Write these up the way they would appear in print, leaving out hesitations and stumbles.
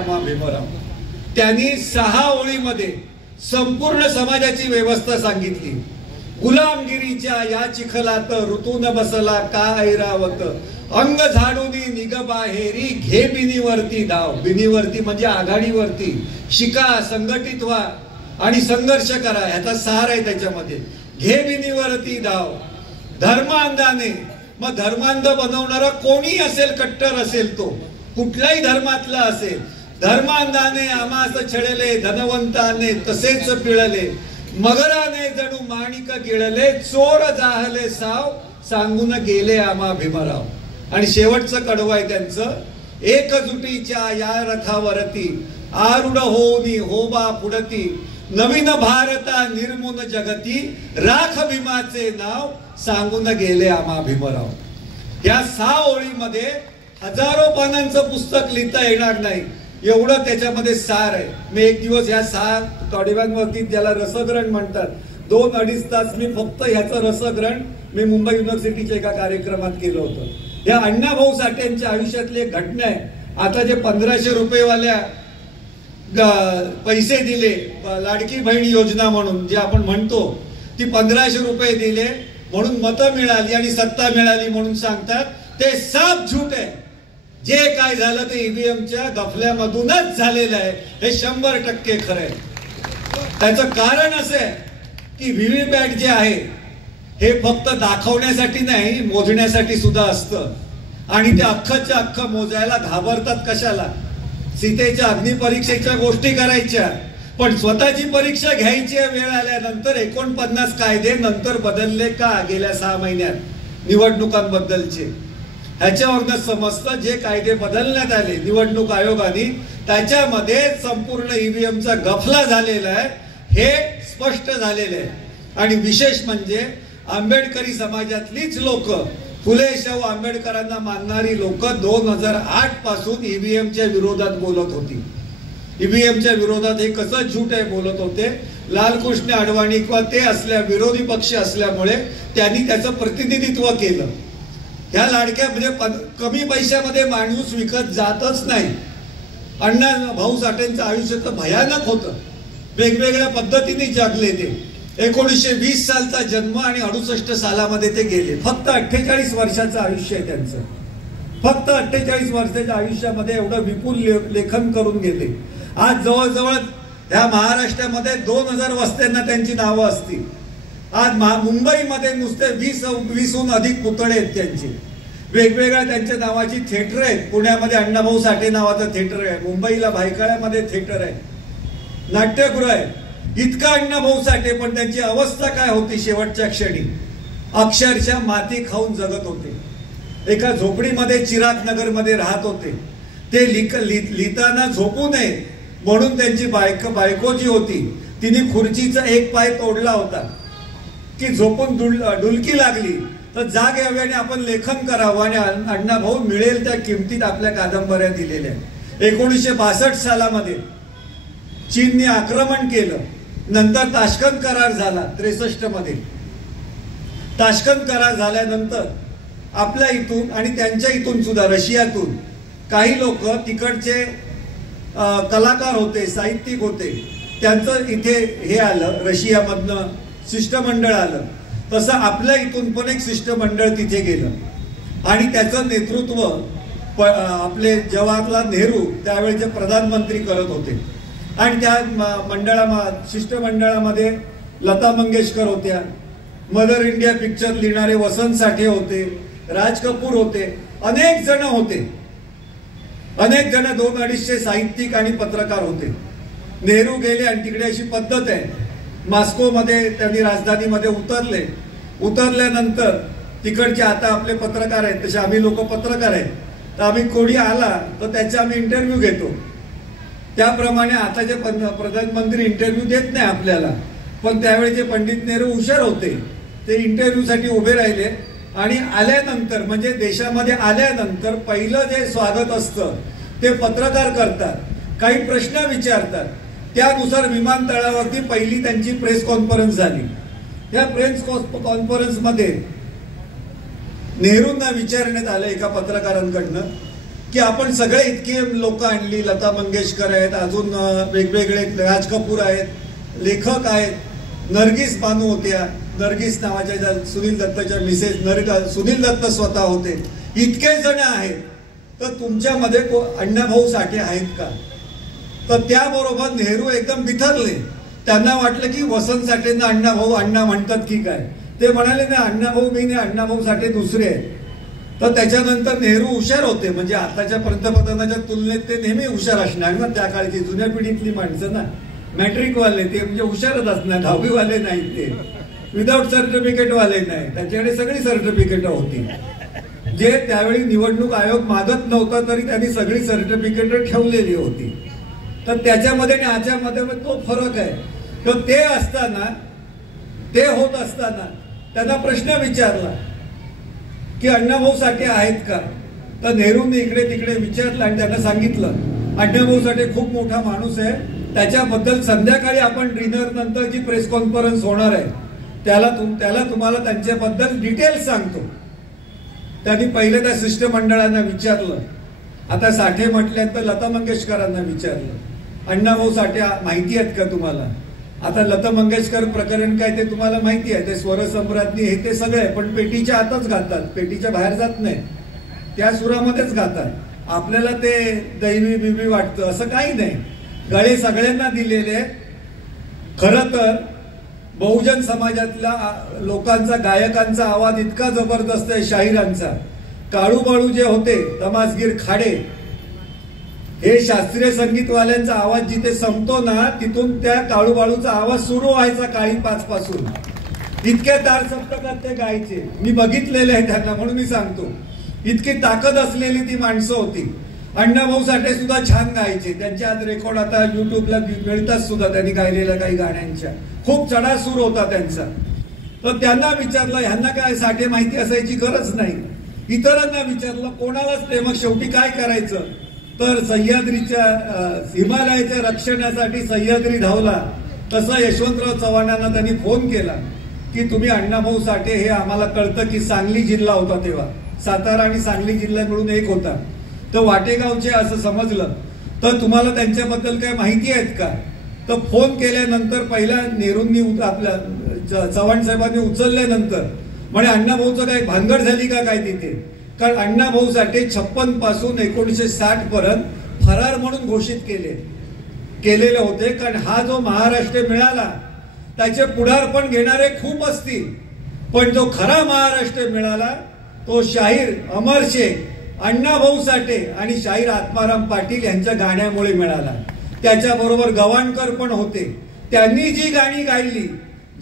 आम्हा भीमराव. त्यांनी 6 ओळीमध्ये संपूर्ण समाजाची व्यवस्था सांगितली. गुलामगिरीच्या या चिखलात ऋतून बसला का ऐरावत, अंग झाडूनी निग बाहेरी घे बिनीवरती धाव. बिनीवरती म्हणजे आघाडीवरती, शिका, संघटित व्हा आणि संघर्ष करा, ह्याचा सार आहे त्याच्यामध्ये. घे बिनीवरती धाव. धर्मांधाने, मग धर्मांध बनवणारा कोणी असेल, कट्टर असेल तो, कुठल्याही धर्मातला असेल, धर्मांधाने आमास छळले, धनवंताने तसेच पिळले, मगराने जणू माणिक गिळले, चोर जाहले साव, सांगून गेले आम्हा भीमराव. आणि शेवटचं कडवं आहे त्यांचं, एकजुटीच्या या रथावरती आरूढ होनी होबा पुढती, नवीन भारता निर्मून जगती, राख भीमाचे नाव, सांगून गेले आम्हा भीमराव. या 6 ओळीमध्ये हजारो पानांचं पुस्तक लिहिता येणार नाही, एवढं त्याच्यामध्ये सार आहे. मी एक दिवस या 6 तोडीबांवरती, ज्याला रसग्रहण म्हणतात, 2-2.5 तास मी फक्त ह्याचं रसग्रहण मी मुंबई युनिव्हर्सिटीच्या एका कार्यक्रमात केलं होतं. या अण्णाभाऊ साठेंच्या आयुष्यातली एक घटना आहे. आता जे 1500 रुपयेवाल्या पैसे दिले, लाडकी बहीण योजना म्हणून जे आपण म्हणतो, ती 1500 रुपये दिले म्हणून मतं मिळाली आणि सत्ता मिळाली म्हणून सांगतात, ते साफ झूट आहे. जे काय झालं ते ईव्हीएमच्या गफल्यामधूनच झालेलं आहे, हे 100% खरं आहे. त्याचं कारण असं आहे की व्हीव्हीपॅट जे आहे हे फक्त दाखवण्यासाठी नाही, मोजण्यासाठी सुद्धा असतं. आणि ते अख्खच्या अख्खं मोजायला घाबरतात. कशाला? सीतेच्या अग्निपरीक्षेच्या गोष्टी करायच्या, पण स्वतःची परीक्षा घ्यायची वेळ आल्यानंतर 49 कायदे नंतर बदलले का गेल्या 6 महिन्यात निवडणुकांबद्दलचे. ह्याच्यावरच समजतं जे कायदे बदलण्यात आले निवडणूक आयोगाने, त्याच्यामध्ये संपूर्ण ईव्हीएमचा गफला झालेला आहे हे स्पष्ट झालेलं आहे. आणि विशेष म्हणजे आंबेडकरी समाजातलीच लोक, फुले शाहू आंबेडकरांना मानणारी लोक 2008 पासून ईव्हीएमच्या विरोधात बोलत होती. ईव्हीएमच्या विरोधात हे कसं झूट आहे बोलत होते. लालकृष्ण अडवाणी किंवा ते असल्या विरोधी पक्ष असल्यामुळे त्यांनी त्याचं प्रतिनिधित्व केलं. ह्या लाडक्या म्हणजे कमी पैशामध्ये माणूस विकत जातच नाही. अण्णा भाऊ साठेंचं आयुष्य तर भयानक होतं, वेगवेगळ्या पद्धतीने जगले ते. 1920 सालचा जन्म आणि 68 सालामध्ये ते गेले. फक्त 48 वर्षाचं आयुष्य आहे त्यांचं. फक्त 48 वर्षाच्या आयुष्यामध्ये एवढं विपुल लेखन करून गेले. आज जवळजवळ ह्या महाराष्ट्रामध्ये 2000 वस्त्यांना त्यांची नावं असतील. आज मुंबईमध्ये नुसते 20हून अधिक पुतळे आहेत त्यांचे. वेगवेगळ्या त्यांच्या नावाची थिएटर आहेत. पुण्यामध्ये अण्णाभाऊ साठे नावाचं थिएटर आहे, मुंबईला भायखळ्यामध्ये थिएटर आहे, नाट्यगृह आहे. इतका अण्णाभाऊ साठे, पण त्यांची अवस्था काय होती शेवटच्या क्षणी, अक्षरशः माती खाऊन जगत होते. एका झोपडीमध्ये चिराग नगरमध्ये राहत होते. ते लिहिताना झोपू नये म्हणून त्यांची बायको जी होती तिने खुर्चीचा एक पाय तोडला होता की झोपून डुलकी लागली तर जाग यावी आणि आपण लेखन करावं. आणि अण्णाभाऊ मिळेल त्या किमतीत आपल्या कादंबऱ्या दिलेल्या. 1962 सालामध्ये चीनने आक्रमण केलं. नंतर ताश्कंद करार झाला 63 मध्ये. ताश्कंद करार झाल्यानंतर आपल्या इथून आणि त्यांच्या इथून सुद्धा रशियातून काही लोक तिकडचे कलाकार होते, साहित्यिक होते, त्यांचं इथे हे आलं, रशियामधनं शिष्टमंडळ आलं. तसं आपल्या इथून पण एक शिष्टमंडळ तिथे गेलं आणि त्याचं नेतृत्व आपले जवाहरलाल नेहरू त्यावेळेचे प्रधानमंत्री करत होते. आणि त्या शिष्टमंडळामध्ये लता मंगेशकर होत्या, मदर इंडिया पिक्चर लिहिणारे वसंत साठे होते, राज कपूर होते, अनेक जण होते. अनेक जण 200-250 साहित्यिक आणि पत्रकार होते. नेहरू गेले आणि तिकडे अशी पद्धत आहे, मॉस्कोमध्ये त्यांनी राजधानीमध्ये उतरल्यानंतर तिकडचे आता आपले पत्रकार आहेत तसे आम्ही लोक पत्रकार आहेत, तर आम्ही कोणी आला तर त्याचा आम्ही इंटरव्ह्यू घेतो. त्याप्रमाणे आताचे प्रधानमंत्री इंटरव्ह्यू देत नाही आपल्याला, पण त्यावेळेचे पंडित नेहरू हुशार होते. ते इंटरव्ह्यूसाठी उभे राहिले आणि आल्यानंतर म्हणजे देशामध्ये आल्यानंतर पहिलं जे स्वागत असतं ते पत्रकार करतात, काही प्रश्न विचारतात. त्यानुसार विमानतळावरती पहिली त्यांची प्रेस कॉन्फरन्स झाली. त्या प्रेस कॉन्फरन्समध्ये नेहरूंना विचारण्यात आलं एका पत्रकारांकडनं की आपण सगळे इतके लोक आणली, लता मंगेशकर आहेत, अजून वेगवेगळे राज कपूर आहेत, लेखक आहेत, नर्गिस बानू होत्या, नर्गिस नावाच्या ज्या सुनील दत्तच्या मिसेस सुनील दत्त स्वतः होते, इतके जण आहेत. तर तुमच्यामध्ये अण्णाभाऊ साठे आहेत का? तर त्याबरोबर नेहरू एकदम बिथरले. त्यांना वाटलं की वसंत साठेंना अण्णाभाऊ अण्णा म्हणतात की काय. ते म्हणाले नाही, अण्णाभाऊ मी नाही, अण्णाभाऊ साठे दुसरे आहेत. तर त्याच्यानंतर नेहरू हुशार होते, म्हणजे आताच्या पंतप्रधानाच्या तुलनेत ते नेहमी हुशार असणार ना, त्या काळची जुन्या पिढीतली माणसं ना, मॅट्रिकवाले ते म्हणजे हुशारच असणार, 10वीवाले नाहीत ते, विदाऊट सर्टिफिकेट वाले नाही, त्यांच्याकडे सगळी सर्टिफिकेट होती. जे त्यावेळी निवडणूक आयोग मागत नव्हता तरी त्यांनी सगळी सर्टिफिकेट ठेवलेली होती. तर त्याच्यामध्ये आणि ह्याच्यामध्ये तो फरक आहे. तर ते असताना, ते होत असताना त्यांना प्रश्न विचारला की अण्णाभाऊ साठे आहेत का? तर नेहरूंनी इकडे तिकडे विचारलं आणि त्यांना सांगितलं अण्णाभाऊ साठे खूप मोठा माणूस आहे, त्याच्याबद्दल संध्याकाळी आपण डिनर नंतर जी प्रेस कॉन्फरन्स होणार आहे त्याला तुम्हाला त्यांच्याबद्दल डिटेल्स सांगतो. त्यांनी पहिले त्या शिष्टमंडळांना विचारलं. आता साठे म्हटल्यानंतर लता मंगेशकरांना विचारलं, अण्णाभाऊ साठे माहिती आहेत का तुम्हाला? आता लता मंगेशकर प्रकरण काय ते तुम्हाला माहिती आहे, ते स्वरसम्राज्ञी हे ते सगळे, पण पेटीच्या आतच गातात, पेटीच्या बाहेर जात नाही, त्या सुरामध्येच गातात. आपल्याला ते दैवी बिवी वाटतं असं काही नाही. गळे सगळ्यांना दिलेले. खरं तर बहुजन समाजातल्या लोकांचा, गायकांचा आवाज इतका जबरदस्त आहे, शाहिरांचा. काळूबाळू जे होते, तमासगीर खाडे, हे शास्त्रीय संगीतवाल्यांचा आवाज जिथे संपतो ना, तिथून त्या काळूबाळूचा आवाज सुरू व्हायचा काळी 5 पासून. इतक्या तार सप्तकात ते गायचे. मी बघितलेले आहे त्यांना, म्हणून मी सांगतो. इतकी ताकद असलेली ती माणसं होती. अण्णाभाऊ साठे सुद्धा छान गायचे. त्यांचे आज रेकॉर्ड आता युट्यूबला मिळतात सुद्धा, त्यांनी गायलेल्या काही गाण्यांच्या. खूप चढासूर होता त्यांचा. तर त्यांना विचारलं, ह्यांना काय साठे माहिती असायची गरज नाही. इतरांना विचारलं, कोणालाच ते. मग शेवटी काय करायचं? तर सह्याद्रीच्या, हिमालयाच्या रक्षणासाठी सह्याद्री धावला. तसं यशवंतराव चव्हाणांना त्यांनी फोन केला की तुम्ही अण्णाभाऊ साठे, हे आम्हाला कळतं की सांगली जिल्हा होता तेव्हा, सातारा आणि सांगली जिल्हा मिळून एक होता, तर वाटेगावचे असं समजलं, तर तुम्हाला त्यांच्याबद्दल काय माहिती आहेत का? तर फोन केल्यानंतर पहिल्या नेहरूंनी आपल्या चव्हाण साहेबांनी उचलल्यानंतर म्हणे अण्णाभाऊचं काय भानगड झाली का काय तिथे? कारण अण्णाभाऊ साठे 56 पासून 1960 पर्यंत फरार म्हणून घोषित केलेले होते. कारण हा जो महाराष्ट्र मिळाला त्याचे पुढारपण घेणारे खूप असतील, पण जो खरा महाराष्ट्र मिळाला तो शाहीर अमर शेख, अण्णाभाऊ साठे आणि शाहीर आत्माराम पाटील यांच्या गाण्यामुळे मिळाला. त्याच्याबरोबर गवाणकर पण होते. त्यांनी जी गाणी गायली,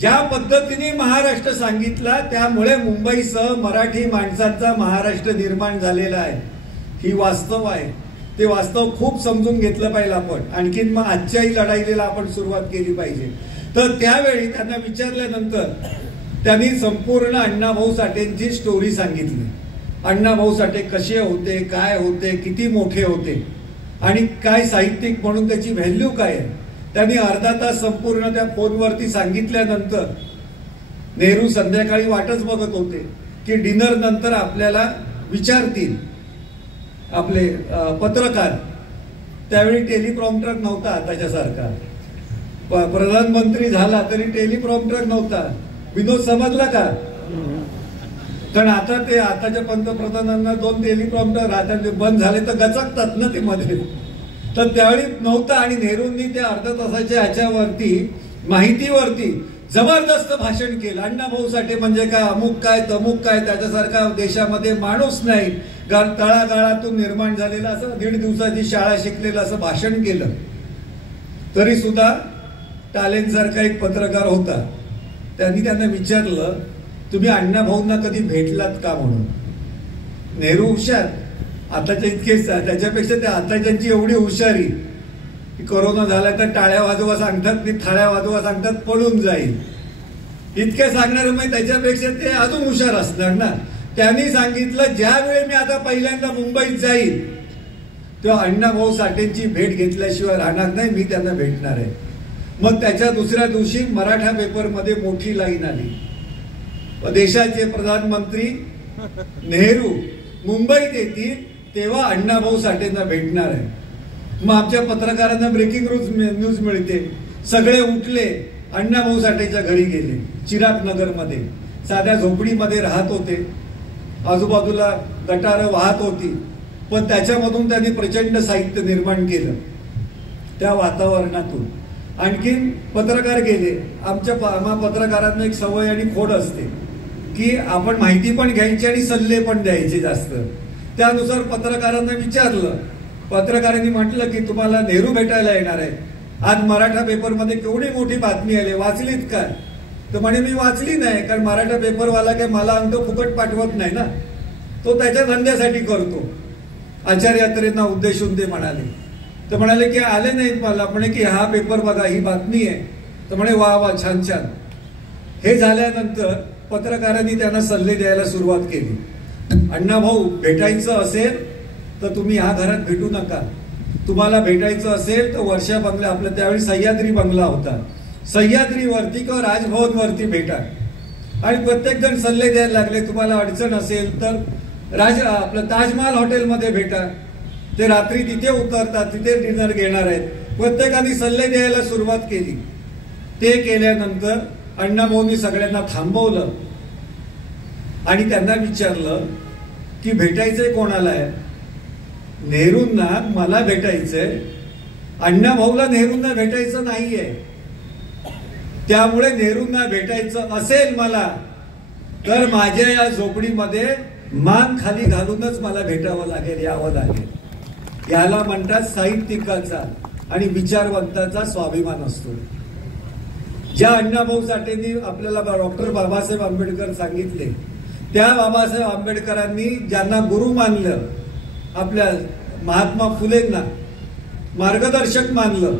ज्या पद्धतीने महाराष्ट्र सांगितला, त्यामुळे मुंबईसह मराठी माणसांचा महाराष्ट्र निर्माण झालेला आहे. ही वास्तव आहे. ते वास्तव खूप समजून घेतलं पाहिजे आपण. आणखीन मग आजच्याही लढाईला आपण सुरुवात केली पाहिजे. तर त्यावेळी त्यांना विचारल्यानंतर त्यांनी संपूर्ण अण्णाभाऊ साठेंची स्टोरी सांगितली. अण्णाभाऊ साठे कसे होते, काय होते, किती मोठे होते आणि काय साहित्यिक म्हणून त्याची व्हॅल्यू काय आहे. त्यांनी अर्धा तास संपूर्ण त्या फोनवरती सांगितल्यानंतर नेहरू संध्याकाळी वाटच बघत होते की डिनर नंतर आपल्याला विचारतील आपले पत्रकार. त्यावेळी टेलिप्रॉम्प्टर नव्हता आताच्यासारखा. प्रधानमंत्री झाला तरी टेलिप्रॉम्प्टर नव्हता. विनोद समजला का? कारण आता ते आताच्या पंतप्रधानांना 2 टेलिप्रॉम्प्टर राहतात, बंद झाले तर गचकतात ना ते मध्ये. तर त्यावेळी नव्हता आणि नेहरूंनी त्या अर्ध्या तासाच्या ह्याच्यावरती माहितीवरती जबरदस्त भाषण केलं. अण्णाभाऊ साठे म्हणजे काय, अमुक काय तमुक काय, त्याच्यासारखा देशामध्ये माणूस नाही, तळागाळातून निर्माण झालेला असं 1.5 दिवसाची शाळा शिकलेलं असं भाषण केलं. तरी सुद्धा टालेंसारखा एक पत्रकार होता, त्यांनी त्यांना विचारलं तुम्ही अण्णाभाऊंना कधी भेटलात का म्हणून. नेहरू हुशार, आताच्या इतकेच, त्याच्यापेक्षा त्या आताच्यांची एवढी हुशारी की कोरोना झाला तर टाळ्या वाजवा सांगतात, ती थाळ्या वाजवा सांगतात, पळून जाईल इतके सांगणार. मग त्याच्यापेक्षा ते अजून हुशार असणार ना. त्यांनी सांगितलं ज्यावेळी मी आता पहिल्यांदा मुंबईत जाईल तेव्हा अण्णाभाऊ साठेंची भेट घेतल्याशिवाय राहणार नाही, मी त्यांना भेटणार आहे. मग त्याच्या दुसऱ्या दिवशी मराठा पेपरमध्ये मोठी लाईन आली. देशाचे प्रधानमंत्री नेहरू मुंबईत येतील तेव्हा अण्णाभाऊ साठेंना भेटणार आहे. मग आमच्या पत्रकारांना ब्रेकिंग न्यूज मिळते, सगळे उठले, अण्णाभाऊ साठेच्या घरी गेले. चिराग नगरमध्ये साध्या झोपडीमध्ये राहत होते, आजूबाजूला गटारं वाहत होती, पण त्याच्यामधून त्यांनी प्रचंड साहित्य निर्माण केलं. त्या वातावरणातून आणखीन पत्रकार गेले. आमच्या पत्रकारांना एक सवय आणि खोड असते की आपण माहिती पण घ्यायची आणि सल्ले पण द्यायचे जास्त. त्यानुसार पत्रकारांना विचारलं. पत्रकारांनी म्हटलं की तुम्हाला नेहरू भेटायला येणार आहे. आज मराठा पेपरमध्ये केवढी मोठी बातमी आली, वाचलीत काय? तर म्हणे मी वाचली नाही, कारण मराठा पेपरवाला काय मला अंक फुकट पाठवत नाही ना, तो त्याच्या धंद्यासाठी करतो. आचार्य यात्रेंना उद्देशून ते म्हणाले. तर म्हणाले की आले नाहीत मला, म्हणे की हा पेपर बघा, ही बातमी आहे. तर म्हणे वा वा, छान छान. हे झाल्यानंतर पत्रकारांनी त्यांना सल्ले द्यायला सुरुवात केली. अण्णाभाऊ, भेटायचं असेल तर तुम्ही ह्या घरात भेटू नका. तुम्हाला भेटायचं असेल तर वर्षा बंगला, आपल्या त्यावेळी सह्याद्री बंगला होता, सह्याद्रीवरती किंवा राजभवनवरती भेटा. आणि प्रत्येक जण सल्ले द्यायला लागले. तुम्हाला अडचण असेल तर आपलं ताजमहाल हॉटेलमध्ये भेटा, ते रात्री तिथे उतरतात, तिथे डिनर घेणार आहेत. प्रत्येकाने सल्ले द्यायला सुरुवात केली. ते केल्यानंतर अण्णाभाऊंनी सगळ्यांना थांबवलं आणि त्यांना विचारलं की भेटायचंय कोणाला आहे? नेहरूंना मला भेटायचंय, अण्णाभाऊला नेहरूंना भेटायचं नाहीये. त्यामुळे नेहरूंना भेटायचं असेल मला तर माझ्या या झोपडीमध्ये मान खाली घालूनच मला भेटावं लागेल, यावं लागेल. याला म्हणतात साहित्यिकाचा आणि विचारवंताचा स्वाभिमान असतो. ज्या अण्णाभाऊ साठेंनी आपल्याला डॉक्टर बाबासाहेब आंबेडकर सांगितले, त्या बाबासाहेब आंबेडकरांनी ज्यांना गुरु मानलं, आपल्या महात्मा फुलेंना मार्गदर्शक मानलं,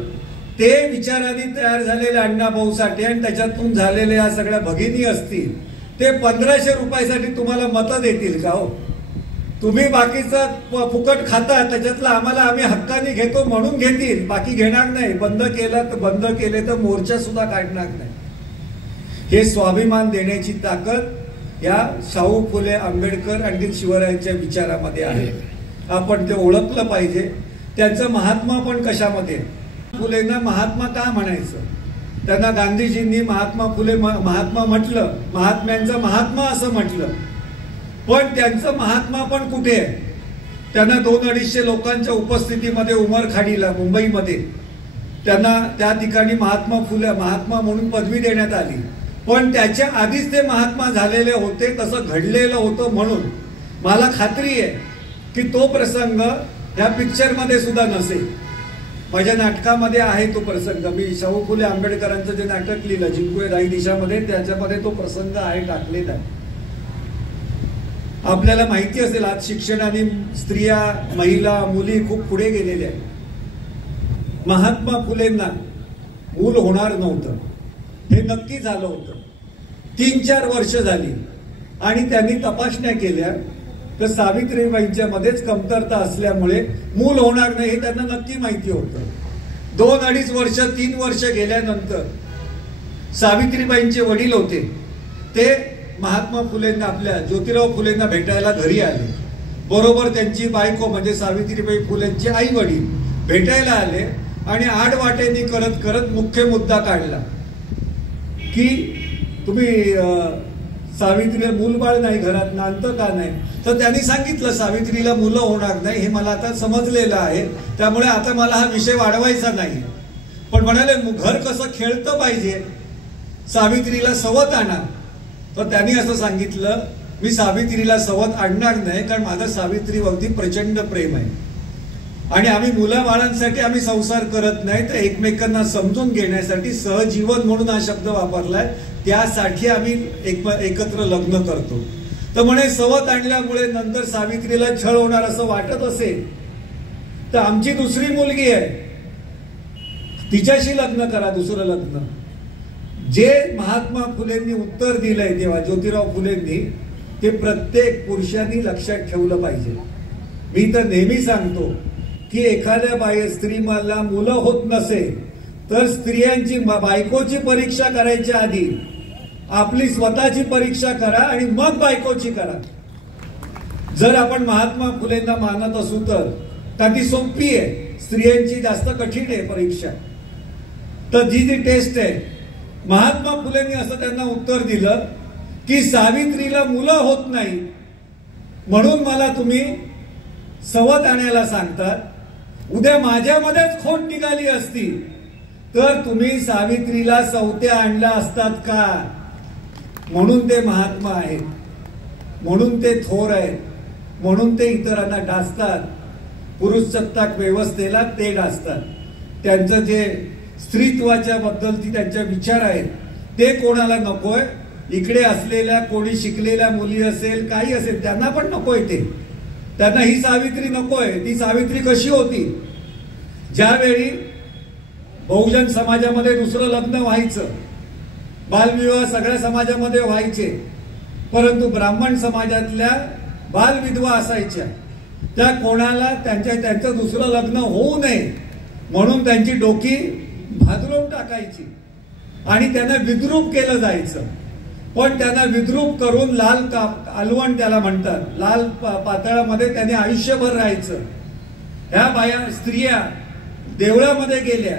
ते विचारांनी तयार झालेले अण्णाभाऊ साठे आणि त्याच्यातून झालेल्या या सगळ्या भगिनी असतील, ते 1500 रुपयासाठी तुम्हाला मतं देतील का? हो, तुम्ही बाकीचं फुकट खाता, त्याच्यातलं आम्हाला आम्ही हक्काने घेतो म्हणून घेतील, बाकी घेणार नाही. बंद केलं तर बंद केले तर मोर्चा सुद्धा काढणार नाही. हे स्वाभिमान देण्याची ताकद या शाहू फुले आंबेडकर आणि शिवरायांच्या विचारामध्ये आहे. आपण ते ओळखलं पाहिजे. त्यांचं महात्मा पण कशामध्ये? फुलेंना महात्मा का म्हणायचं? त्यांना गांधीजींनी महात्मा फुले महात्मा म्हटलं, महात्म्यांचा महात्मा असं म्हटलं, पण त्यांचं महात्मा पण कुठे आहे? त्यांना 200-250 लोकांच्या उपस्थितीमध्ये उमरखाडीला मुंबईमध्ये त्यांना त्या ठिकाणी महात्मा फुले महात्मा म्हणून पदवी देण्यात आली. पण त्याच्या आधीच ते महात्मा झालेले होते, तसं घडलेलं होतं. म्हणून मला खात्री आहे की तो प्रसंग ह्या पिक्चरमध्ये सुद्धा नसेल. माझ्या नाटकामध्ये आहे तो प्रसंग. मी शाहू फुले आंबेडकरांचं जे नाटक लिहिलं जिंकुळे दाई दिशामध्ये, त्याच्यामध्ये तो प्रसंग आहे, टाकलेला आहे. आपल्याला माहिती असेल आज शिक्षणाने स्त्रिया, महिला, मुली खूप पुढे गेलेल्या आहेत. महात्मा फुलेंना मूल होणार नव्हतं, हे नक्की झालं होतं. 3-4 वर्ष झाली आणि त्यांनी तपासण्या केल्या तर सावित्रीबाईंच्या मध्येच कमतरता असल्यामुळे मूल होणार नाही हे त्यांना नक्की माहिती होतं. 2-2.5 वर्ष 3 वर्ष गेल्यानंतर सावित्रीबाईंचे वडील होते, ते महात्मा फुलेंना, आपल्या ज्योतिराव फुलेंना भेटायला घरी आले. बरोबर त्यांची बायको म्हणजे सावित्रीबाई फुलेंचे आई वडील भेटायला आले आणि आडवाटेनी करत करत मुख्य मुद्दा काढला की तुम्ही सावित्रीला मूलबाळ नाही घरात, नांदतं का नाही? तर त्यांनी सांगितलं सावित्रीला मुलं होणार नाही हे मला आता समजलेलं आहे, त्यामुळे आता मला हा विषय वाढवायचा नाही. पण म्हणाले घर कसं खेळतं पाहिजे, सावित्रीला सवत आणा. तर त्यांनी असं सांगितलं, मी सावित्रीला सवत आणणार नाही, कारण माझं सावित्रीवरती प्रचंड प्रेम आहे आणि आम्ही मुलाबाळांसाठी आम्ही संसार करत नाही, तर एकमेकांना समजून घेण्यासाठी सहजीवन म्हणून हा शब्द वापरलाय, त्यासाठी आम्ही एकत्र लग्न करतो. तर म्हणे सवत आणल्यामुळे नंतर सावित्रीला छळ होणार असं वाटत असेल तर आमची दुसरी मुलगी आहे, तिच्याशी लग्न करा, दुसरं लग्न. जे महात्मा फुलेंनी उत्तर दिलंय तेव्हा ज्योतिराव फुलेंनी, ते प्रत्येक पुरुषांनी लक्षात ठेवलं पाहिजे. मी तर नेहमी सांगतो की एखाद्या स्त्रीला मुलं होत नसेल तर स्त्रियांची बायकोची परीक्षा करायच्या आधी आपली स्वतःची परीक्षा करा आणि मग बायकोची करा. जर आपण महात्मा फुलेंना मानत असू तर ती सोपी आहे, स्त्रियांची जास्त कठीण आहे परीक्षा. तर जी टेस्ट आहे, महात्मा फुलेंनी असं त्यांना उत्तर दिलं की सावित्रीला मुलं होत नाही म्हणून मला तुम्ही सवत आणायला सांगतात. उद्या माझ्यामध्येच खोट निघाली असती तर तुम्ही सावित्रीला सवत्या आणल्या असतात का? म्हणून ते महात्मा आहेत, म्हणून ते थोर आहेत, म्हणून ते इतरांना डासतात. पुरुषसत्ताक व्यवस्थेला ते डासतात. त्यांचं जे स्त्रीत्वाच्या बद्दलची त्यांचे विचार आहेत ते कोणाला नकोय. इकडे असलेल्या कोणी शिकलेल्या मुली असेल, काही असेल, त्यांना पण नकोय ते. त्यांना ही सावित्री नकोय. ती सावित्री कशी होती? ज्यावेळी बहुजन समाजामध्ये दुसरं लग्न व्हायचं, बालविवाह सगळ्या समाजामध्ये व्हायचे, परंतु ब्राह्मण समाजातल्या बालविधवा असायच्या, त्या कोणाला त्यांचं दुसरं लग्न होऊ नये म्हणून त्यांची डोकी भादरवून टाकायची आणि त्यांना विद्रूप केलं जायचं. पण त्यांना विद्रूप करून लाल अलवण त्याला म्हणतात, लाल पातळामध्ये त्याने आयुष्यभर राहायचं. ह्या बाया स्त्रिया देवळामध्ये गेल्या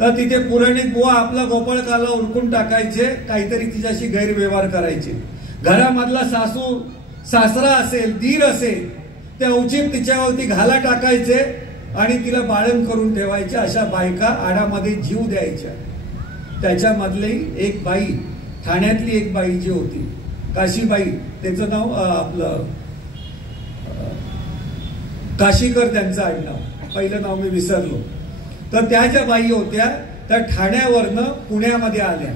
तर तिथे पुराणिक बुवा आपला गोपाळकाला उरकून टाकायचे, काहीतरी तिच्याशी गैरव्यवहार करायचे. घरामधला सासू सासरा असेल, दीर असेल, त्या उचित तिच्यावरती घाला टाकायचे आणि तिला बाळण करून ठेवायचे. अशा बायका आडामध्ये जीव द्यायच्या. त्याच्यामधली एक बाई, ठाण्यातली एक बाई जी होती, काशीबाई, त्याचं नाव आपलं काशीकर त्यांचं आडनाव, पहिलं नाव मी विसरलो. तर त्या ज्या बाई होत्या त्या ठाण्यावरनं पुण्यामध्ये आल्या.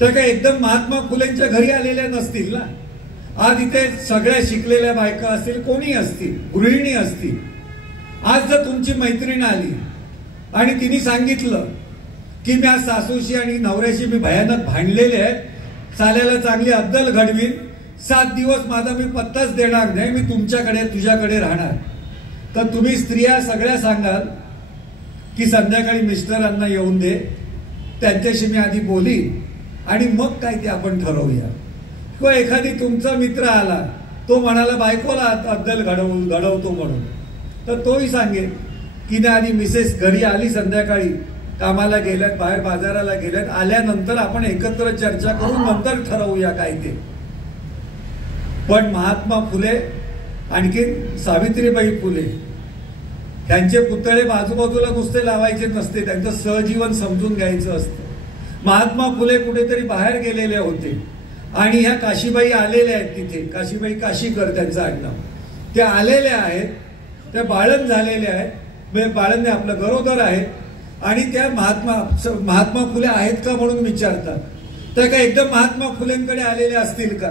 तर काय एकदम महात्मा फुलेंच्या घरी आलेल्या नसतील ना. आज इथे सगळ्या शिकलेल्या बायका असतील, कोणी असतील, गृहिणी असतील. आज जर तुमची मैत्रीण आली आणि तिने सांगितलं की मी आज सासूशी आणि नवऱ्याशी मी भयानक भांडलेले आहे, चालायला चांगली अद्दल घडवीन, 7 दिवस माझा मी पत्ताच देणार नाही, मी तुझ्याकडे राहणार, तर तुम्ही स्त्रिया सगळ्या सांगाल की संध्याकाळी मिस्टरांना येऊन दे, त्यांच्याशी मी आधी बोलीन आणि मग काय ते आपण ठरवूया. किंवा एखादी तुमचा मित्र आला, तो म्हणाला बायकोला अद्दल घडवतो म्हणून, तर तोही सांगेल की ना आधी मिसेस घरी आली, संध्याकाळी कामाला गेल्यात, बाहेर बाजाराला गेल्यात, आल्यानंतर आपण एकत्र चर्चा करून नंतर ठरवूया काय ते. पण महात्मा फुले आणखी सावित्रीबाई फुले त्यांचे पुतळे बाजूबाजूला नुसते लावायचे नसते, त्यांचं सहजीवन समजून घ्यायचं असतं. महात्मा फुले कुठेतरी बाहेर गेलेले होते आणि ह्या काशीबाई आलेल्या आहेत तिथे, काशीबाई काशीकर त्यांचं आडनाव, त्या आलेल्या आहेत, त्या बाळण झालेल्या आहेत, म्हणजे बाळण आपलं गरोदर आहे आणि त्या महात्मा फुले आहेत का म्हणून विचारतात. त्या काय एकदम महात्मा फुलेंकडे आलेल्या असतील का?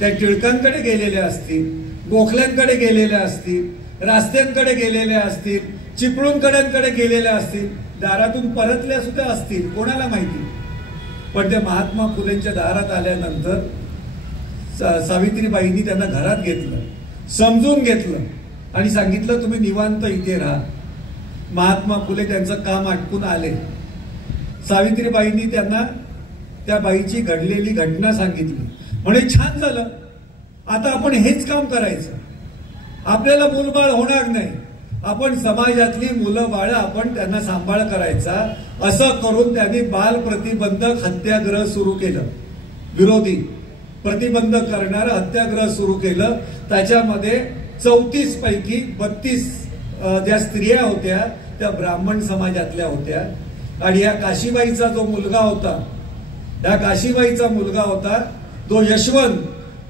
त्या टिळकांकडे गेलेल्या असतील, गोखल्यांकडे गेलेल्या असतील, रास्त्यांकडे गेलेल्या असतील, चिपळूणकडांकडे गेलेल्या असतील, दारातून परतल्या सुद्धा असतील, कोणाला माहिती. पण त्या महात्मा फुलेंच्या दारात आल्यानंतर सावित्रीबाईंनी त्यांना घरात घेतलं, समजून घेतलं आणि सांगितलं तुम्ही निवांत इथे राहा. महात्मा फुले त्यांचं काम आटपून आले. सावित्रीबाईंनी त्यांना त्या बाईची घडलेली घटना सांगितली. म्हणे छान झालं, आता आपण हेच काम करायचं, आपल्याला मूलबाळ होणार नाही, आपण समाजातली मुलं बाळ आपण त्यांना सांभाळ करायचा. असं करून त्यांनी बाल प्रतिबंधक हत्याग्रह सुरू केलं, विरोधी प्रतिबंध करणारं हत्याग्रह सुरू केलं. त्याच्यामध्ये 34 पैकी 32 ज्या स्त्रिया होत्या त्या ब्राह्मण समाजातल्या होत्या. आणि या काशीबाईचा जो मुलगा होता, त्या काशीबाईचा मुलगा होता तो यशवंत,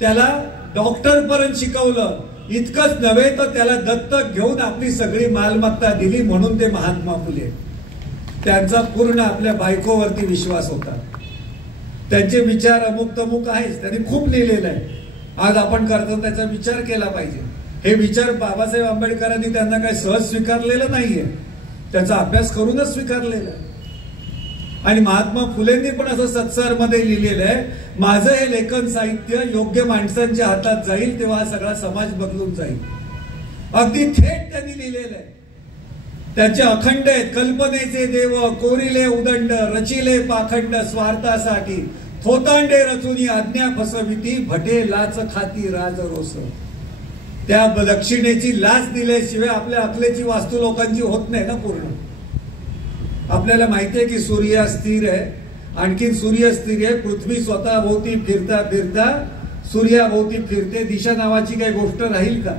त्याला डॉक्टर पर्यंत शिकवलं. इतकंच नव्हे तर त्याला दत्तक घेऊन आपली सगळी मालमत्ता दिली. म्हणून ते महात्मा फुले. त्यांचा पूर्ण आपल्या बायकोवरती विश्वास होता. त्यांचे विचार अमुक तमुक आहेच, त्यांनी खूप लिहिलेलं आहे. आज आपण करतो त्याचा विचार केला पाहिजे. हे विचार बाबासाहेब आंबेडकरांनी त्यांना काही सहज स्वीकारलेलं नाहीये, त्याचा अभ्यास करूनच स्वीकारलेला. आणि महात्मा फुलेंनी पण असं सत्सारमध्ये लिहिलेलं आहे, माझं हे लेखन साहित्य योग्य माणसांच्या हातात जाईल तेव्हा हा सगळा समाज बदलून जाईल. अगदी थेट त्यांनी लिहिलेलं आहे. त्याचे अखंड आहेत. कल्पनेचे देव कोरिले उदंड, रचिले पाखंड स्वार्थासाठी, थोतांडे रचुनी आज्ञा फसविती भटे लाच खाती राज रोस. त्या दक्षिणेची लाच दिल्याशिवाय आपल्या अकलेची वास्तू लोकांची होत नाही ना पूर्ण. आपल्याला माहिती आहे की सूर्य स्थिर आहे, आणखी सूर्य स्थिर आहे. पृथ्वी स्वतः भोवती फिरता फिरता सूर्याभोवती फिरते. दिशा नावाची काही गोष्ट राहील का?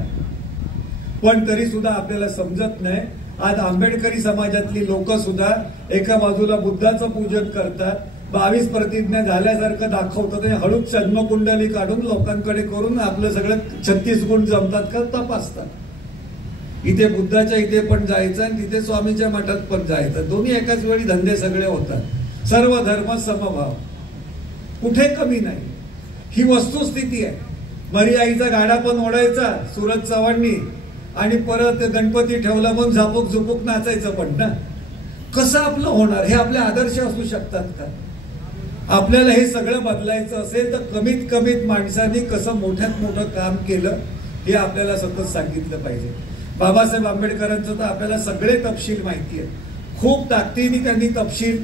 पण तरी सुद्धा आपल्याला समजत नाही. आज आंबेडकरी समाजातली लोक सुद्धा एका बाजूला बुद्धाचं पूजन करतात, 22 प्रतिज्ञा झाल्यासारखं दाखवतात आणि हळूच जन्मकुंडली काढून लोकांकडे करून आपलं सगळं 36 गुण जमतात का तपासतात. इथे बुद्धाच्या इथे पण जायचं आणि तिथे स्वामीच्या मठात पण जायचं. दोन्ही एकाच वेळी धंदे सगळे होतात. सर्व धर्म समभाव, कुठे कमी नाही. ही वस्तुस्थिती आहे. मरी आईचा गाडा पण ओढायचा सूरज चव्हाणनी आणि परत गणपती ठेवला पण झापूक झुपूक नाचायचं पण ना. कसं आपलं होणार? हे आपले आदर्श असू शकतात का? आपल्याला हे सगळं बदलायचं असेल तर कमीत कमीत माणसांनी कसं मोठ्यात मोठं काम केलं हे आपल्याला सतत सांगितलं पाहिजे. बाबासाहेब आंबेडकरांचं तर आपल्याला सगळे तपशील माहिती आहे. खूप ताकदीने त्यांनी तपशील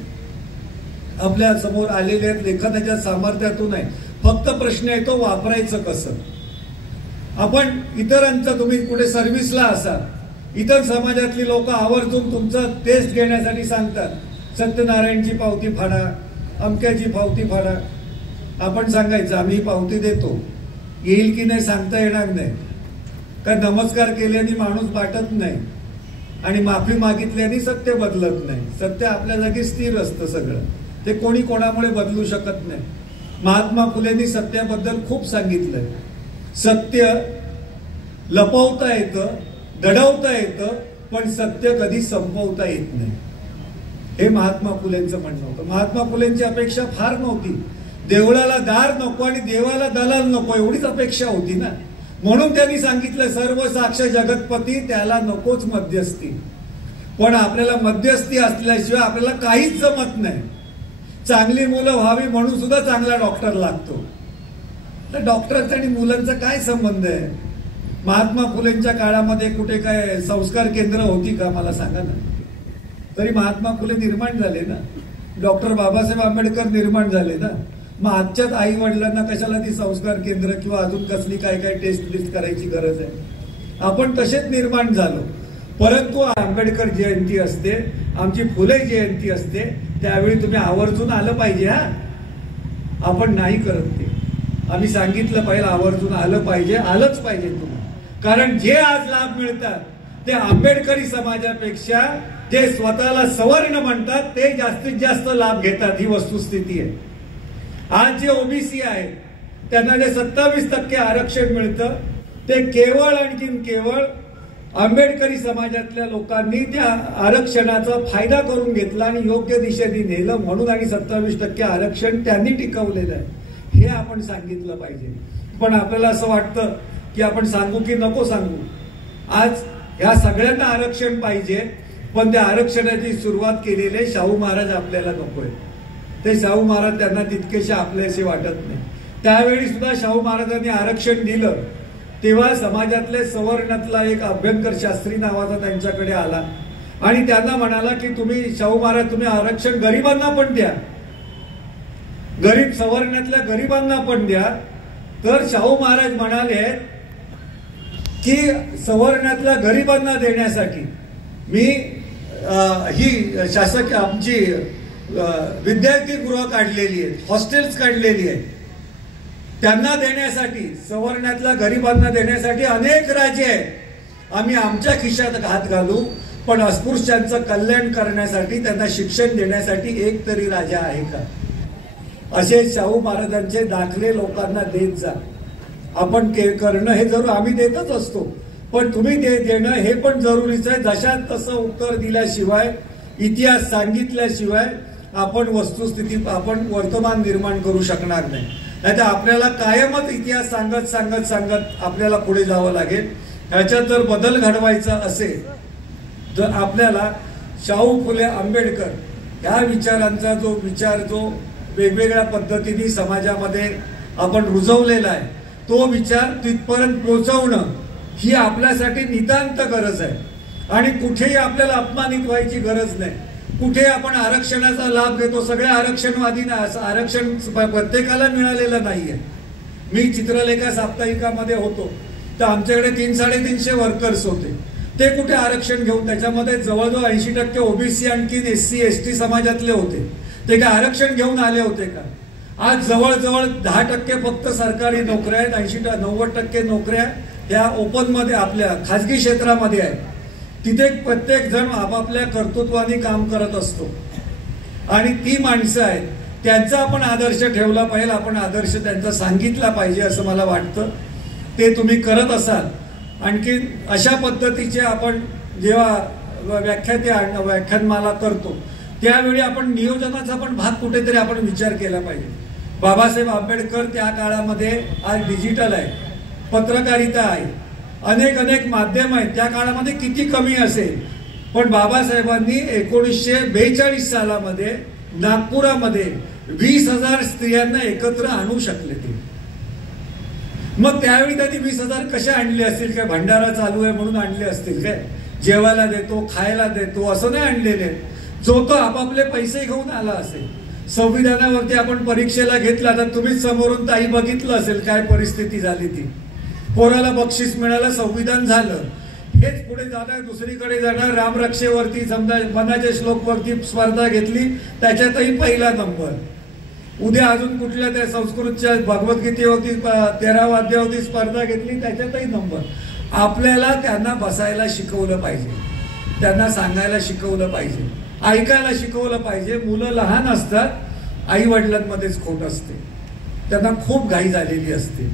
आपल्या समोर आलेले आहेत. लेखनाच्या सामर्थ्यातून आहे. फक्त प्रश्न येतो वापरायचं कसं. आपण इतरांचं, तुम्ही कुठे सर्व्हिसला असा, इतर समाजातली लोक आवर्जून तुमचं टेस्ट घेण्यासाठी सांगतात. सत्यनारायणची पावती फाडा, अमक्याची पावती फाडा. आपण सांगायचं आम्ही पावती देतो, येईल की नाही सांगता येणार नाही. का नमस्कार केल्याने माणूस वाटत नाही आणि माफी मागितल्याने सत्य बदलत नाही. सत्य आपल्या जागी स्थिर असतं सगळं. ते कोणी कोणामुळे बदलू शकत नाही. महात्मा फुलेंनी सत्याबद्दल खूप सांगितलंय. सत्य लपवता येतं, दडवता येतं, पण सत्य कधी संपवता येत नाही. हे महात्मा फुलेंचं म्हणणं होतं. महात्मा फुलेंची अपेक्षा फार नव्हती. देवळाला दार नको आणि देवाला दलाल नको एवढीच अपेक्षा होती ना. म्हणून त्यांनी सांगितलं सर्व साक्ष जगतपती, त्याला नकोच मध्यस्थी. पण आपल्याला मध्यस्थी असल्याशिवाय आपल्याला काहीच जमत नाही. चांगली मुलं व्हावी म्हणून सुद्धा चांगला डॉक्टर लागतो. तर डॉक्टरचा आणि मुलांचा काय संबंध आहे? महात्मा फुलेंच्या काळामध्ये कुठे काय संस्कार केंद्र होती का मला सांगा ना. तरी महात्मा फुले निर्माण झाले ना, डॉक्टर बाबासाहेब आंबेडकर निर्माण झाले ना. मग आजच्याच आई वडिलांना कशाला ती संस्कार केंद्र किंवा अजून कसली काय काय टेस्ट लिस्ट करायची गरज आहे? आपण तसेच निर्माण झालो. परंतु आंबेडकर जयंती असते, आमची फुले जयंती असते, त्यावेळी तुम्ही आवर्जून आलं पाहिजे. हा आपण नाही करत ते. आम्ही सांगितलं पाहिजे आवर्जून आलं पाहिजे, आलंच पाहिजे तुम्ही. कारण जे आज लाभ मिळतात ते आंबेडकरी समाजापेक्षा जे स्वतःला सवर्ण म्हणतात ते जास्तीत जास्त लाभ घेतात. ही वस्तुस्थिती आहे. आज जे ओबीसी आहेत त्यांना जे 27% आरक्षण मिळतं ते केवळ आणखीन केवळ आंबेडकरी समाजातल्या लोकांनी त्या आरक्षणाचा फायदा करून घेतला आणि योग्य दिशेने नेलं म्हणून आणि 27% आरक्षण त्यांनी टिकवलेलं आहे. हे आपण सांगितलं पाहिजे. पण आपल्याला असं वाटतं की आपण सांगू की नको सांगू. आज ह्या सगळ्यांना आरक्षण पाहिजे, पण त्या आरक्षणाची सुरुवात केलेले शाहू महाराज आपल्याला नकोय. ते शाहू महाराज त्यांना तितकेसे आपल्याशी वाटत नाही. त्यावेळी सुद्धा शाहू महाराजांनी आरक्षण दिलं तेव्हा समाजातल्या सवर्णातला एक अभ्यंकर शास्त्री नावाचा त्यांच्याकडे आला आणि त्यांना म्हणाला की तुम्ही शाहू महाराज तुम्ही आरक्षण गरिबांना पण द्या, गरीब सवर्णातल्या गरिबांना पण द्या. तर शाहू महाराज म्हणाले की सवर्णातल्या गरिबांना देण्यासाठी मी ही शासक आमची विद्यार्थी गृह काढलेली आहेत, हॉस्टेल्स काढलेली आहेत. त्यांना देण्यासाठी, सवर्णातल्या गरिबांना देण्यासाठी अनेक राज्य आहेत. आम्ही आमच्या खिशात हात घालू, पण अस्पृश्यांचं कल्याण करण्यासाठी त्यांना शिक्षण देण्यासाठी एक तरी राजा आहे का? असे शाहू महाराजांचे दाखले लोकांना देत जा. आपण करणं हे जरूर आम्ही देतच असतो, पण तुम्ही ते देणं हे पण जरुरीचं आहे. जशात तसं उत्तर दिल्याशिवाय, इतिहास सांगितल्याशिवाय आपण वस्तुस्थिती, आपण वर्तमान निर्माण करू शकणार नाही. नाहीतर आपल्याला कायमच इतिहास सांगत सांगत सांगत आपल्याला पुढे जावं लागेल. ह्याच्यात जर बदल घडवायचा असेल तर आपल्याला शाहू फुले आंबेडकर ह्या विचारांचा जो वेगवेगळ्या पद्धतीने समाजामध्ये आपण रुजवलेला आहे तो विचार तिथपर्यंत पोहोचवणं ही आपल्यासाठी नितांत गरज आहे. आणि कुठेही आपल्याला अपमानित व्हायची गरज नाही. कुठे आपण आरक्षणाचा लाभ घेतो? सगळे आरक्षणवादी ना, असं आरक्षण प्रत्येकाला मिळालेलं नाहीये. मी चित्रलेखा साप्ताहिकामध्ये होतो तर आमच्याकडे 300-350 वर्कर्स होते. ते कुठे आरक्षण घेऊन, त्याच्यामध्ये जवळजवळ 80% ओबीसी आणखी SC ST समाजातले होते. ते काय आरक्षण घेऊन आले होते का? आज जवळजवळ 10% फक्त सरकारी नोकऱ्या आहेत. 80-90% नोकऱ्या या ओपन मध्ये आपल्या खाजगी क्षेत्रामध्ये आहेत. तिथे प्रत्येक जण आपापल्या कर्तृत्वाने काम करत असतो आणि ती माणसं आहेत, त्यांचा आपण आदर्श ठेवला पाहिजे. आपण आदर्श त्यांचा सांगितला पाहिजे असं मला वाटतं. ते तुम्ही करत असाल. आणखी अशा पद्धतीचे आपण जेव्हा व्याख्यानमाला करतो त्यावेळी आपण नियोजनाचा पण भाग कुठेतरी आपण विचार केला पाहिजे. बाबासाहेब आंबेडकर त्या काळामध्ये, आज डिजिटल आहे, पत्रकारिता आहे, अनेक माध्यम आहेत. त्या काळामध्ये किती कमी असेल, पण बाबासाहेबांनी 1942 सालामध्ये नागपुरामध्ये 20,000 स्त्रियांना एकत्र आणू शकले. ते मग त्यावेळी त्यांनी 20,000 कशा आणले असतील? काय भंडारा चालू आहे म्हणून आणले असतील काय? जेवायला देतो, खायला देतो असं नाही आणलेले. जो तो आपापले पैसे घेऊन आला असेल. संविधानावरती आपण परीक्षेला घेतला तर तुम्हीच समोरून ताई बघितलं असेल काय परिस्थिती झाली. ती पोराला बक्षीस मिळालं, संविधान झालं. हेच पुढे जाणार, दुसरीकडे जाणार, रामरक्षेवरती समजा मनाच्या श्लोकवरती स्पर्धा घेतली, त्याच्यातही पहिला नंबर. उद्या अजून कुठल्या त्या संस्कृतच्या भगवद्गीतेवरती 13व्या अध्यायावरती स्पर्धा घेतली, त्याच्यातही नंबर. आपल्याला त्यांना बसायला शिकवलं पाहिजे, त्यांना सांगायला शिकवलं पाहिजे, ऐकायला शिकवलं पाहिजे. मुलं लहान असतात, आई वडिलांमध्येच खोट असते, त्यांना खूप घाई झालेली असते.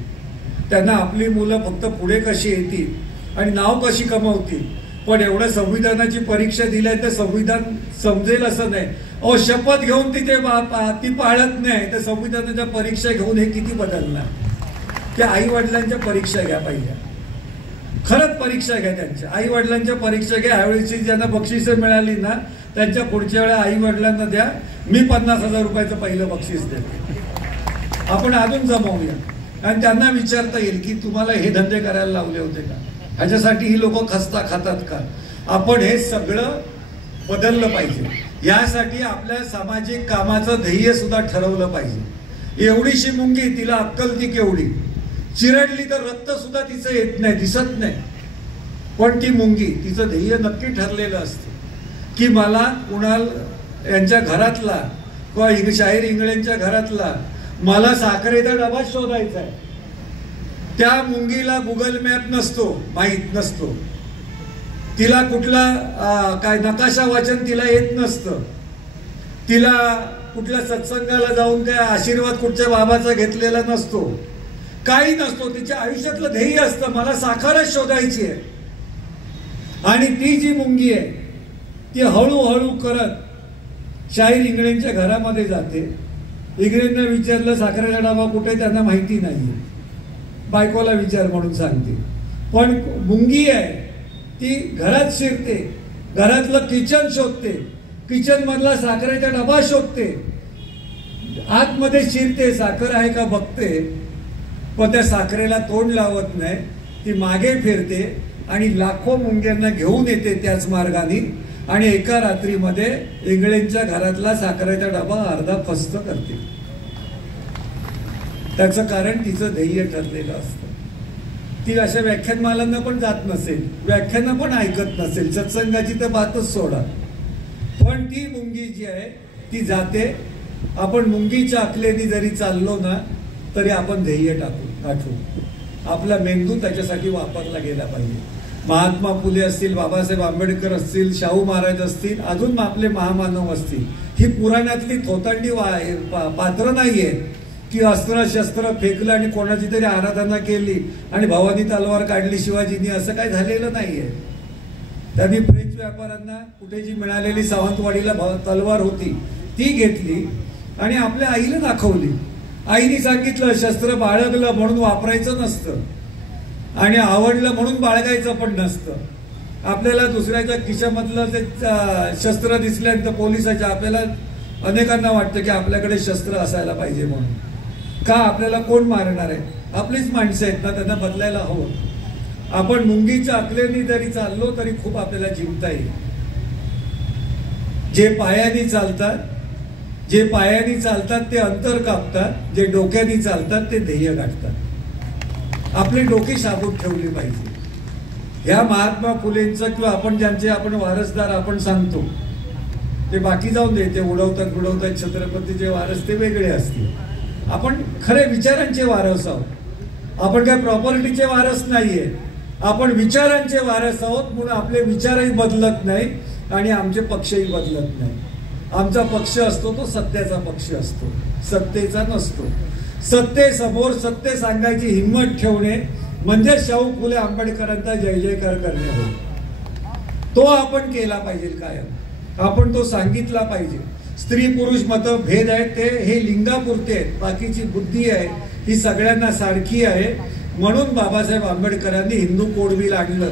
त्यांना आपली मुलं फक्त पुढे कशी येतील आणि नाव कशी कमवतील. पण एवढं संविधानाची परीक्षा दिली तर संविधान समजेल असं नाही. अहो, शपथ घेऊन ती पाळत नाही तर संविधानाच्या परीक्षा घेऊन हे किती बदलणार? त्या आई वडिलांच्या परीक्षा घ्या पाहिजे, खरंच परीक्षा घ्या त्यांच्या. आई वडिलांच्या परीक्षा घ्या. ह्यावेळीची ज्यांना बक्षिसं मिळाली ना, त्यांच्या पुढच्या वेळा आई वडिलांना द्या. मी 50,000 रुपयाचं पहिलं बक्षीस देतो. आपण अजून जमवूया आणि त्यांना विचारता येईल की तुम्हाला हे धंदे करायला लावले होते का? ह्याच्यासाठी ही लोक खस्ता खातात का? आपण हे सगळं बदललं पाहिजे. यासाठी आपल्या सामाजिक कामाचं ध्येय सुद्धा ठरवलं पाहिजे. एवढीशी मुंगी, तिला अक्कल ती केवढी. चिरडली तर रक्त सुद्धा तिचं येत नाही, दिसत नाही. पण ती मुंगी, तिचं ध्येय नक्की ठरलेलं असतं की मला कुणाल यांच्या घरातला किंवा शाहीर इंगळेंच्या घरातला मला साखरेचा डबा शोधायचा आहे. त्या मुंगीला गुगल मॅप नसतो, माहीत नसतो. तिला कुठला काय नकाशा वाचन तिला येत नसतं. तिला कुठल्या सत्संगाला जाऊन काय आशीर्वाद कुठच्या बाबाचा घेतलेला नसतो, काही नसतो. तिच्या आयुष्यातलं ध्येय असतं मला साखरच शोधायची आहे. आणि ती जी मुंगी आहे ती हळूहळू करत शाहीर इंगळेंच्या घरामध्ये जाते. इंगळेंना विचारलं साखरेचा डबा कुठे, त्यांना माहिती नाहीये. बायकोला विचार म्हणून सांगते. पण मुंगी आहे ती घरात शिरते, घरातलं किचन शोधते, किचन मधला साखरेचा डबा शोधते, आतमध्ये शिरते, साखर आहे का बघते. पण त्या साखरेला तोंड लावत नाही. ती मागे फिरते आणि लाखो मुंग्यांना घेऊन येते त्याच मार्गाने आणि एका रात्रीमध्ये इंगळेंच्या घरातला साखरेचा डबा अर्धा फस्त करते. त्याचं कारण तिचं ध्येय ठरलेलं असतं. ती अशा व्याख्यानमालांना पण जात नसेल, व्याख्यानं पण ऐकत नसेल, सत्संगाची तर बातच सोडा. पण ती मुंगी जी आहे ती जाते. आपण मुंगीच्या अकलेनी जरी चाललो ना तरी आपण ध्येय गाठू. आपला मेंदू त्याच्यासाठी वापरला गेला पाहिजे. महात्मा फुले असतील, बाबासाहेब आंबेडकर असतील, शाहू महाराज असतील, अजून आपले महामानव असतील, ही पुराणातली थोतांडी पात्र नाहीये की अस्त्र शस्त्र फेकलं आणि कोणाची तरी आराधना केली आणि भवानी तलवार काढली शिवाजींनी, असं काही झालेलं नाहीये. त्यांनी फ्रेंच व्यापाऱ्यांना कुठे जी मिळालेली सावंतवाडीला तलवार होती ती घेतली आणि आपल्या आईला दाखवली. आईने सांगितलं शस्त्र बाळगलं म्हणून वापरायचं नसतं आणि आवडलं म्हणून बाळगायचं पण नसतं. आपल्याला दुसऱ्याच्या खिशामधलं ते शस्त्र दिसल्यानंतर पोलिसाच्या आपल्याला अनेकांना वाटतं की आपल्याकडे शस्त्र असायला पाहिजे म्हणून. का? आपल्याला कोण मारणार आहे? आपलीच माणसं आहेत ना, त्यांना बदलायला हवं. आपण मुंगीच्या अकलेनी जरी चाललो तरी खूप आपल्याला जिंकता येईल. जे पायानी चालतात ते अंतर कापतात, जे डोक्यानी चालतात ते ध्येय गाठतात. आपली डोकी शाबूत ठेवली पाहिजे. ह्या महात्मा फुलेंचं किंवा आपण ज्यांचे आपण वारसदार आपण सांगतो ते बाकी जाऊन दे, ते उडवतात छत्रपतीचे वारस ते वेगळे असतील. आपण खरे विचारांचे वारस आहोत. आपण काय प्रॉपर्टीचे वारस नाहीये, आपण विचारांचे वारस आहोत. म्हणून आपले विचारही बदलत नाही आणि आमचे पक्षही बदलत नाही. आमचा पक्ष असतो तो सत्याचा पक्ष असतो, सत्तेचा नसतो. सत्तेसमोर सत्य सांगायची हिंमत ठेवणे म्हणजे शाहू फुले आंबेडकरांचा जय जयकार करणे होय. तो आपण केला पाहिजे कायम. आपण तो सांगितला पाहिजे. स्त्री पुरुष मतभेद आहेत ते हे लिंगापुरते आहेत. बाकीची बुद्धी आहे ही सगळ्यांना सारखी आहे. म्हणून बाबासाहेब आंबेडकरांनी हिंदू कोड बिल आणलं.